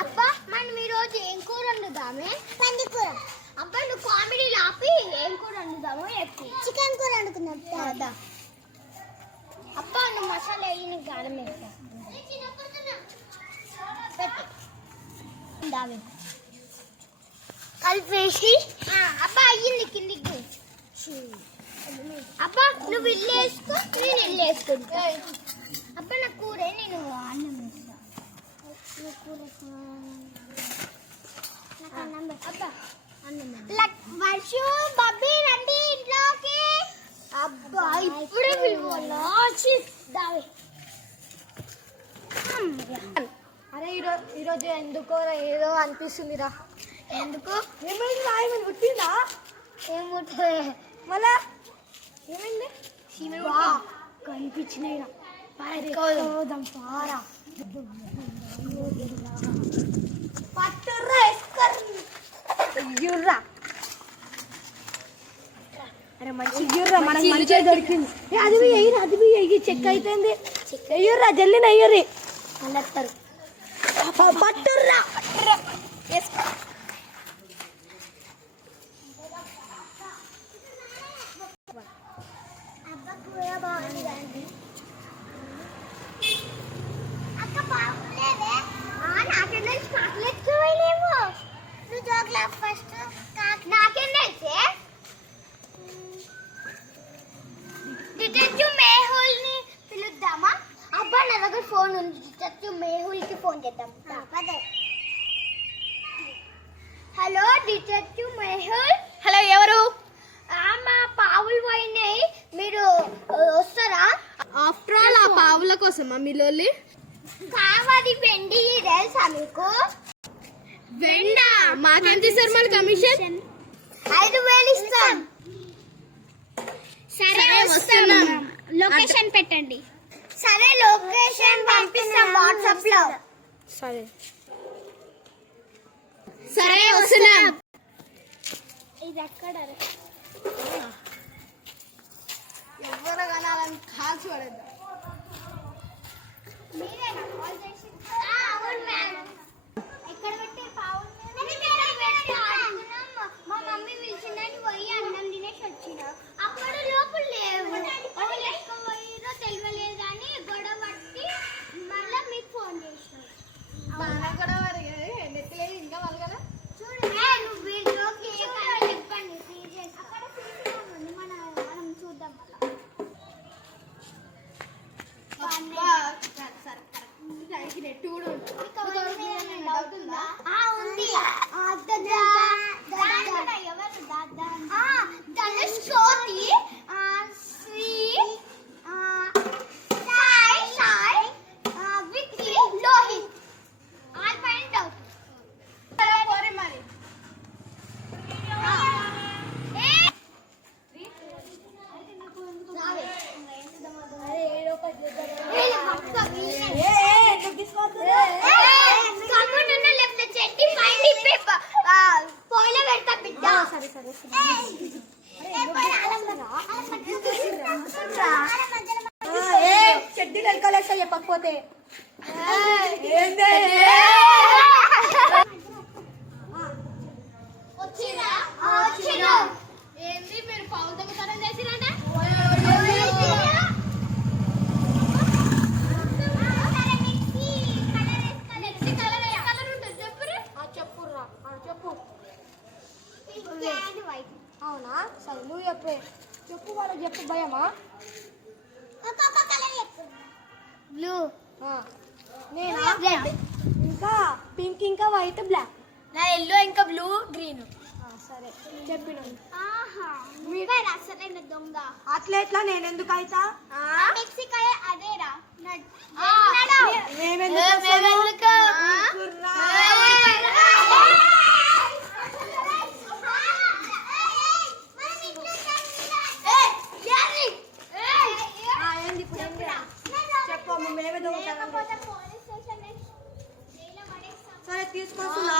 అబ్బా మనం ఈరోజు ఏం కూర వండుదామే? పంది కూర అబ్బా నువ్వు కామెడీ ఆపి ఏం కూర వండుదామో చెప్పు. చికెన్ కూర వండుకుందాం. కదా అబ్బా నువ్వు మసాలా వేయి నీకు గాలం. కలిపేసి అబ్బా అయ్యింది కిందికి అబ్బా నువ్వు ఇల్లు వేసుకో నేను ఇల్లు వేసుకుంటా. కూర నేను అన్నం వేస్తా నా కూర అబ్బా. లక్- వర్షు బబ్బీ రండి ఇంట్లోకి. అబ్బా ఇప్పుడే అరే ఈరోజు ఈరోజు ఎందుకో ఏదో అనిపిస్తుందిరా. ఎందుకు? ఏమైంది రాయమని పుట్టిందా? ఏముంటుంది మళ్ళా? ఏమైంది? కనిపించినాయిరా. పారా పట్టుర్రా ఎయ్యుర్రా అరే మంచి ఎయ్యుర్రా మనకి మంచిగా దొరికింది ఏ, అది బి అది బి చెక్ అయిపోయింది ఎయ్యుర్రా జల్లిన ఎయ్యుర్రి అన్నట్టారు అబ్బా బాగుంది ఫస్ట్ నాకేం తెలుసే? డిటెక్టివ్ మేహుల్ని పిలుద్దామా? అబ్బా నా దగ్గర ఫోన్ ఉంది. డిటెక్టివ్ మేహుల్కి ఫోన్ చేద్దాం. పదే. Hello detective Mehul? హలో ఎవరు? మా పావులు పోయినాయి మీరు వస్తారా? ఆఫ్టర్ ఆల్ ఆ పావుల కోసమా మీ లోలి కావాలి వెండి తెలుసా మీకు? వెండా మాకెంత ఇస్తారు మన కమిషన్? ఐదు వేలు ఇస్తాం. సరే వస్తున్నాం. లొకేషన్ పెట్టండి. సరే లొకేషన్ పంపిస్తాం వాట్సాప్లో సరే. సరే వస్తున్నాం. ఇది ఎక్కడ ఎవరు కనాలని కాల్చి పడేద్దాం మీరేనా? కాల్ చేసి ఎక్కడ Dumb. ఏందే ఏంది మీరు పౌల్ దొంగతనం చేసిరంట చెప్పు అవునా సరే నువ్వు చెప్పే చెప్పు వాళ్ళకి చెప్పు భయమా బ్లూ నేనా? ఇంకా పింక్ ఇంకా వైట్ బ్లాక్. నా ఎల్లో ఇంకా బ్లూ గ్రీన్. సరే. చెప్పిన అసలైన దొంగ? అట్లెట్లా నేను ఎందుకు అయితా మెక్సికాయ అదేరా. మేమెందుకు వస్తాము? ఆ, ఏంది ఇప్పుడు ఏంది? చెప్పు అమ్మ, మేమే దొంగతనం చేస్తాం. సరే తీసుకొస్తున్నా